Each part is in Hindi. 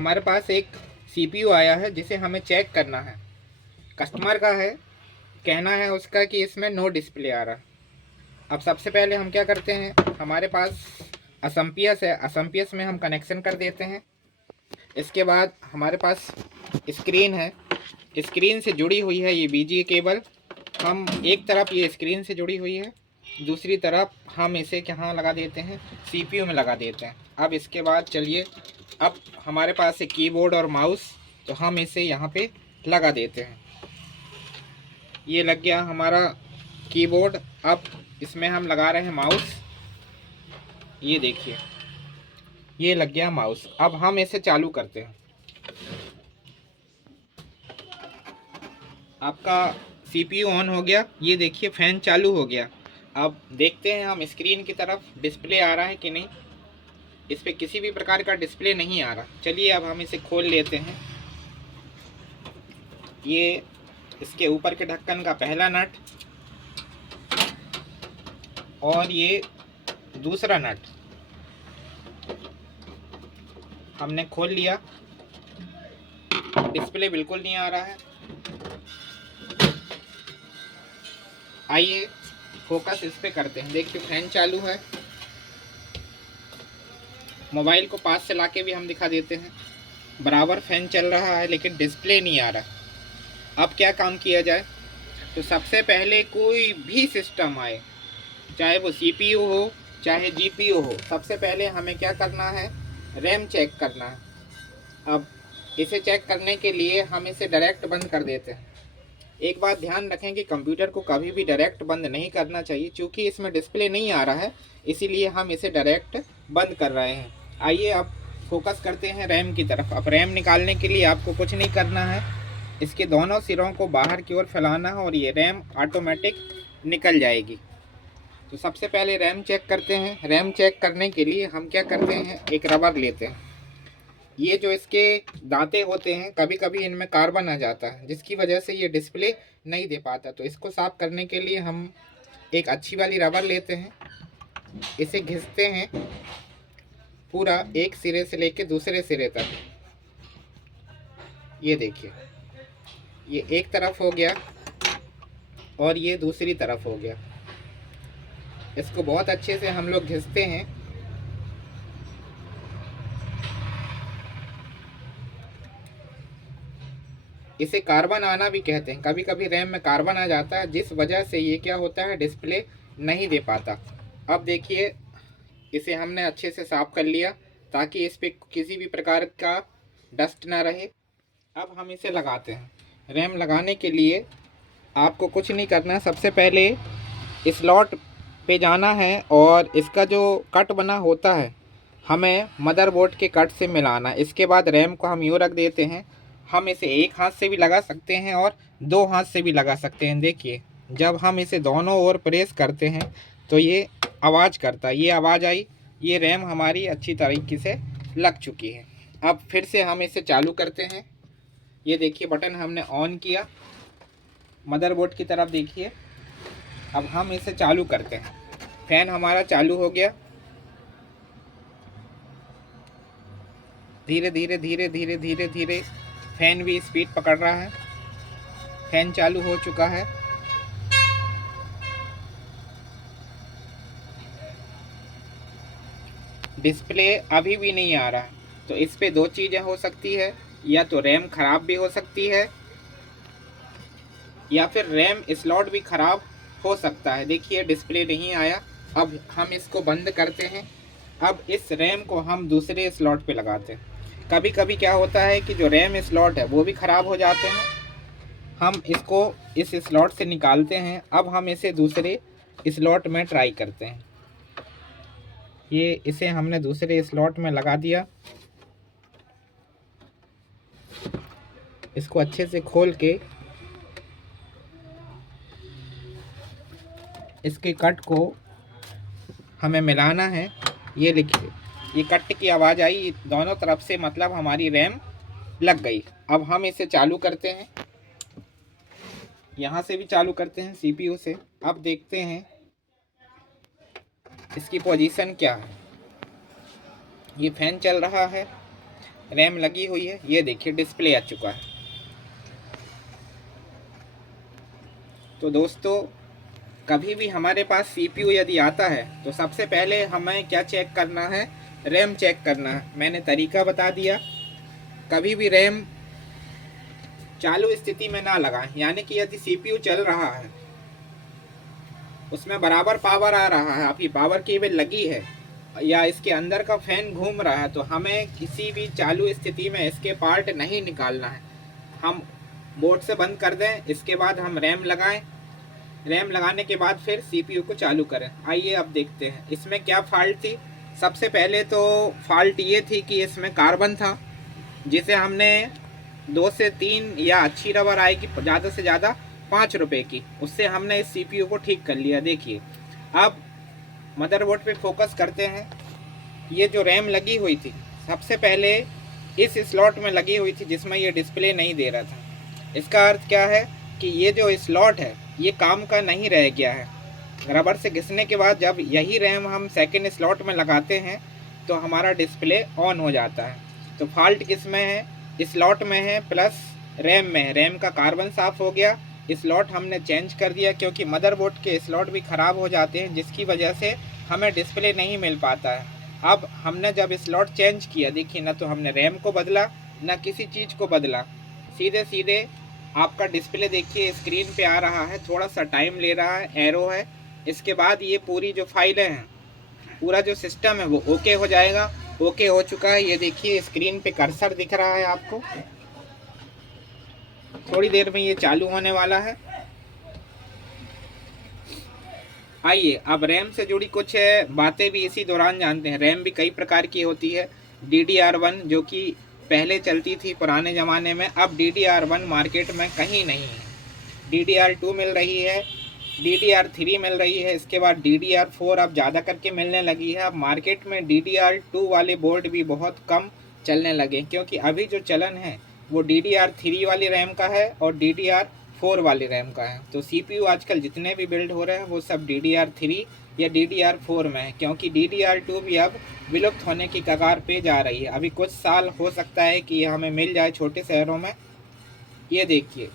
हमारे पास एक सीपीयू आया है जिसे हमें चेक करना है। कस्टमर का है, कहना है उसका कि इसमें नो डिस्प्ले आ रहा। अब सबसे पहले हम क्या करते हैं, हमारे पास असम्पियस है, असम्पियस में हम कनेक्शन कर देते हैं। इसके बाद हमारे पास स्क्रीन है, स्क्रीन से जुड़ी हुई है ये बीजीए केबल। हम एक तरफ ये स्क्रीन से जुड़ी हुई है, दूसरी तरफ हम इसे यहाँ लगा देते हैं, सीपीयू में लगा देते हैं। अब इसके बाद चलिए, अब हमारे पास एक कीबोर्ड और माउस, तो हम इसे यहाँ पे लगा देते हैं। ये लग गया हमारा कीबोर्ड। अब इसमें हम लगा रहे हैं माउस। ये देखिए, ये लग गया माउस। अब हम इसे चालू करते हैं। आपका सीपीयू ऑन हो गया, ये देखिए फैन चालू हो गया। अब देखते हैं हम स्क्रीन की तरफ, डिस्प्ले आ रहा है कि नहीं। इस पर किसी भी प्रकार का डिस्प्ले नहीं आ रहा। चलिए अब हम इसे खोल लेते हैं। ये इसके ऊपर के ढक्कन का पहला नट और ये दूसरा नट हमने खोल लिया। डिस्प्ले बिल्कुल नहीं आ रहा है। आइए फोकस इस पे करते हैं। देखिए फैन चालू है। मोबाइल को पास से लाके भी हम दिखा देते हैं, बराबर फैन चल रहा है लेकिन डिस्प्ले नहीं आ रहा। अब क्या काम किया जाए, तो सबसे पहले कोई भी सिस्टम आए, चाहे वो सीपीयू हो चाहे जीपीयू हो, सबसे पहले हमें क्या करना है, रैम चेक करना है। अब इसे चेक करने के लिए हम इसे डायरेक्ट बंद कर देते हैं। एक बात ध्यान रखें कि कंप्यूटर को कभी भी डायरेक्ट बंद नहीं करना चाहिए, क्योंकि इसमें डिस्प्ले नहीं आ रहा है, इसीलिए हम इसे डायरेक्ट बंद कर रहे हैं। आइए अब फोकस करते हैं रैम की तरफ। अब रैम निकालने के लिए आपको कुछ नहीं करना है, इसके दोनों सिरों को बाहर की ओर फैलाना है और ये रैम ऑटोमेटिक निकल जाएगी। तो सबसे पहले रैम चेक करते हैं। रैम चेक करने के लिए हम क्या करते हैं, एक रबर लेते हैं। ये जो इसके दांते होते हैं, कभी कभी इनमें कार्बन आ जाता है, जिसकी वजह से ये डिस्प्ले नहीं दे पाता। तो इसको साफ करने के लिए हम एक अच्छी वाली रबर लेते हैं, इसे घिसते हैं पूरा, एक सिरे से लेके दूसरे सिरे तक। ये देखिए, ये एक तरफ हो गया और ये दूसरी तरफ हो गया। इसको बहुत अच्छे से हम लोग घिसते हैं। इसे कार्बन आना भी कहते हैं। कभी कभी रैम में कार्बन आ जाता है, जिस वजह से ये क्या होता है, डिस्प्ले नहीं दे पाता। अब देखिए, इसे हमने अच्छे से साफ कर लिया ताकि इस पर किसी भी प्रकार का डस्ट ना रहे। अब हम इसे लगाते हैं। रैम लगाने के लिए आपको कुछ नहीं करना है। सबसे पहले स्लॉट पे जाना है और इसका जो कट बना होता है, हमें मदरबोर्ड के कट से मिलाना। इसके बाद रैम को हम यूँ रख देते हैं। हम इसे एक हाथ से भी लगा सकते हैं और दो हाथ से भी लगा सकते हैं। देखिए, जब हम इसे दोनों ओर प्रेस करते हैं तो ये आवाज़ करता है। ये आवाज़ आई, ये रैम हमारी अच्छी तरीके से लग चुकी है। अब फिर से हम इसे चालू करते हैं। ये देखिए, बटन हमने ऑन किया, मदरबोर्ड की तरफ देखिए। अब हम इसे चालू करते हैं। फैन हमारा चालू हो गया। धीरे धीरे धीरे धीरे धीरे धीरे फैन भी स्पीड पकड़ रहा है। फैन चालू हो चुका है। डिस्प्ले अभी भी नहीं आ रहा। तो इस पे दो चीज़ें हो सकती है, या तो रैम ख़राब भी हो सकती है या फिर रैम स्लॉट भी ख़राब हो सकता है। देखिए, डिस्प्ले नहीं आया। अब हम इसको बंद करते हैं। अब इस रैम को हम दूसरे स्लॉट पे लगाते हैं। कभी कभी क्या होता है कि जो रैम स्लॉट है वो भी ख़राब हो जाते हैं। हम इसको इस स्लॉट से निकालते हैं। अब हम इसे दूसरे स्लॉट में ट्राई करते हैं। ये इसे हमने दूसरे स्लॉट में लगा दिया। इसको अच्छे से खोल के इसके कट को हमें मिलाना है। ये लिखिए, ये कट की आवाज़ आई दोनों तरफ से, मतलब हमारी रैम लग गई। अब हम इसे चालू करते हैं, यहाँ से भी चालू करते हैं सीपीयू से। अब देखते हैं इसकी पोजीशन क्या है। ये फैन चल रहा है, रैम लगी हुई है, ये देखिए डिस्प्ले आ चुका है। तो दोस्तों कभी भी हमारे पास सीपीयू यदि आता है तो सबसे पहले हमें क्या चेक करना है, रैम चेक करना है। मैंने तरीका बता दिया। कभी भी रैम चालू स्थिति में ना लगाएं, यानी कि यदि सीपीयू चल रहा है, उसमें बराबर पावर आ रहा है, आपकी पावर केबल लगी है या इसके अंदर का फैन घूम रहा है, तो हमें किसी भी चालू स्थिति में इसके पार्ट नहीं निकालना है। हम बोर्ड से बंद कर दें, इसके बाद हम रैम लगाएं। रैम लगाने के बाद फिर सीपीयू को चालू करें। आइए अब देखते हैं इसमें क्या फॉल्ट थी। सबसे पहले तो फॉल्ट ये थी कि इसमें कार्बन था, जिसे हमने 2 से 3 या अच्छी रबर आएगी ज़्यादा से ज़्यादा 5 रुपए की, उससे हमने इस सीपीयू को ठीक कर लिया। देखिए अब मदरबोर्ड पे फोकस करते हैं। ये जो रैम लगी हुई थी सबसे पहले इस स्लॉट में लगी हुई थी जिसमें ये डिस्प्ले नहीं दे रहा था। इसका अर्थ क्या है कि ये जो स्लॉट है ये काम का नहीं रह गया है। रबर से घिसने के बाद जब यही रैम हम सेकंड स्लॉट में लगाते हैं तो हमारा डिस्प्ले ऑन हो जाता है। तो फॉल्ट किस में है, स्लॉट में है प्लस रैम में है। रैम का कार्बन साफ़ हो गया, स्लॉट हमने चेंज कर दिया क्योंकि मदरबोर्ड के स्लॉट भी ख़राब हो जाते हैं जिसकी वजह से हमें डिस्प्ले नहीं मिल पाता है। अब हमने जब स्लॉट चेंज किया, देखिए ना तो हमने रैम को बदला ना किसी चीज़ को बदला, सीधे सीधे आपका डिस्प्ले देखिए स्क्रीन पे आ रहा है। थोड़ा सा टाइम ले रहा है, एरो है। इसके बाद ये पूरी जो फाइलें हैं, पूरा जो सिस्टम है वो ओके हो जाएगा। ओके हो चुका है, ये देखिए स्क्रीन पे कर्सर दिख रहा है आपको। थोड़ी देर में ये चालू होने वाला है। आइए अब रैम से जुड़ी कुछ बातें भी इसी दौरान जानते हैं। रैम भी कई प्रकार की होती है। DDR1 जो कि पहले चलती थी पुराने ज़माने में, अब DDR1 मार्केट में कहीं नहीं है। DDR2 मिल रही है, DDR3 मिल रही है, इसके बाद DDR4 अब ज़्यादा करके मिलने लगी है। अब मार्केट में DDR2 वाले बोर्ड भी बहुत कम चलने लगे क्योंकि अभी जो चलन है वो DDR3 वाली रैम का है और DDR4 वाली रैम का है। तो CPU आजकल जितने भी बिल्ड हो रहे हैं वो सब DDR3 या DDR4 में है, क्योंकि DDR2 भी अब विलुप्त होने की कगार पे जा रही है। अभी कुछ साल हो सकता है कि हमें मिल जाए छोटे शहरों में। ये देखिए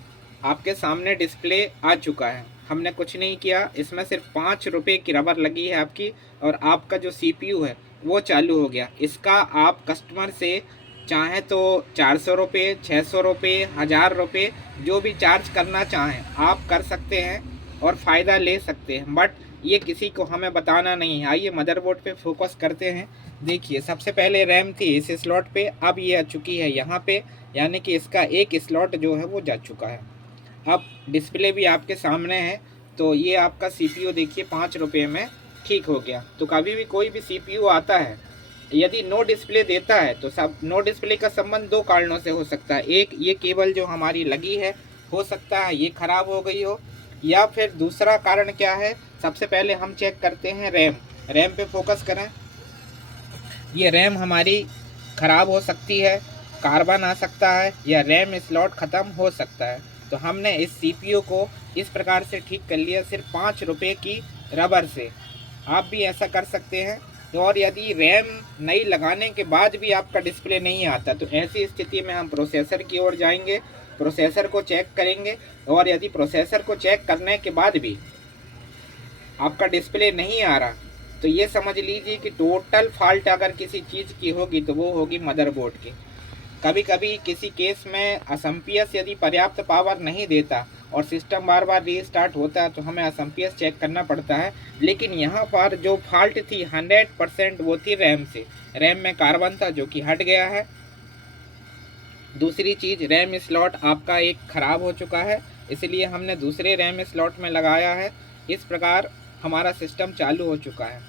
आपके सामने डिस्प्ले आ चुका है, हमने कुछ नहीं किया। इसमें सिर्फ 5 रुपये की रबर लगी है आपकी और आपका जो CPU है वो चालू हो गया। इसका आप कस्टमर से चाहें तो 400 रुपये, 600 रुपये, 1000 रुपये जो भी चार्ज करना चाहें आप कर सकते हैं और फ़ायदा ले सकते हैं, बट ये किसी को हमें बताना नहीं है। आइए मदरबोर्ड पे फोकस करते हैं। देखिए सबसे पहले रैम थी इस स्लॉट पे, अब ये आ चुकी है यहाँ पे, यानी कि इसका एक स्लॉट जो है वो जा चुका है। अब डिस्प्ले भी आपके सामने है। तो ये आपका CPU देखिए 5 रुपये में ठीक हो गया। तो कभी भी कोई भी CPU आता है यदि नो डिस्प्ले देता है तो सब नो डिस्प्ले का संबंध 2 कारणों से हो सकता है। एक, ये केबल जो हमारी लगी है हो सकता है ये ख़राब हो गई हो, या फिर दूसरा कारण क्या है, सबसे पहले हम चेक करते हैं रैम। रैम पे फोकस करें। ये रैम हमारी ख़राब हो सकती है, कार्बन आ सकता है या रैम स्लॉट ख़त्म हो सकता है। तो हमने इस CPU को इस प्रकार से ठीक कर लिया सिर्फ 5 रुपये की रबर से। आप भी ऐसा कर सकते हैं। तो और यदि रैम नई लगाने के बाद भी आपका डिस्प्ले नहीं आता तो ऐसी स्थिति में हम प्रोसेसर की ओर जाएंगे, प्रोसेसर को चेक करेंगे। और यदि प्रोसेसर को चेक करने के बाद भी आपका डिस्प्ले नहीं आ रहा तो ये समझ लीजिए कि टोटल फॉल्ट अगर किसी चीज़ की होगी तो वो होगी मदरबोर्ड की। कभी कभी किसी केस में असम्पियस यदि पर्याप्त पावर नहीं देता और सिस्टम बार बार रीस्टार्ट होता है तो हमें असम्पियस चेक करना पड़ता है। लेकिन यहाँ पर जो फॉल्ट थी 100% वो थी रैम से। रैम में कार्बन था जो कि हट गया है। दूसरी चीज़, रैम स्लॉट आपका एक ख़राब हो चुका है, इसलिए हमने दूसरे रैम स्लॉट में लगाया है। इस प्रकार हमारा सिस्टम चालू हो चुका है।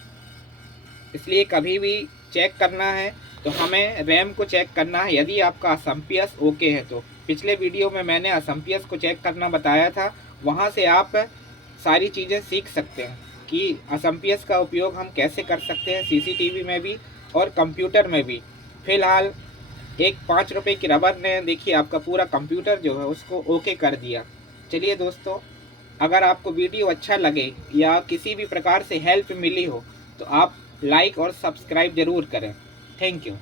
इसलिए कभी भी चेक करना है तो हमें रैम को चेक करना है। यदि आपका असम्पियस ओके है तो पिछले वीडियो में मैंने असम्पियस को चेक करना बताया था, वहाँ से आप सारी चीज़ें सीख सकते हैं कि असम्पियस का उपयोग हम कैसे कर सकते हैं CCTV में भी और कंप्यूटर में भी। फ़िलहाल एक 5 रुपये की रबर ने देखिए आपका पूरा कंप्यूटर जो है उसको ओके कर दिया। चलिए दोस्तों, अगर आपको वीडियो अच्छा लगे या किसी भी प्रकार से हेल्प मिली हो तो आप लाइक और सब्सक्राइब ज़रूर करें। Thank you.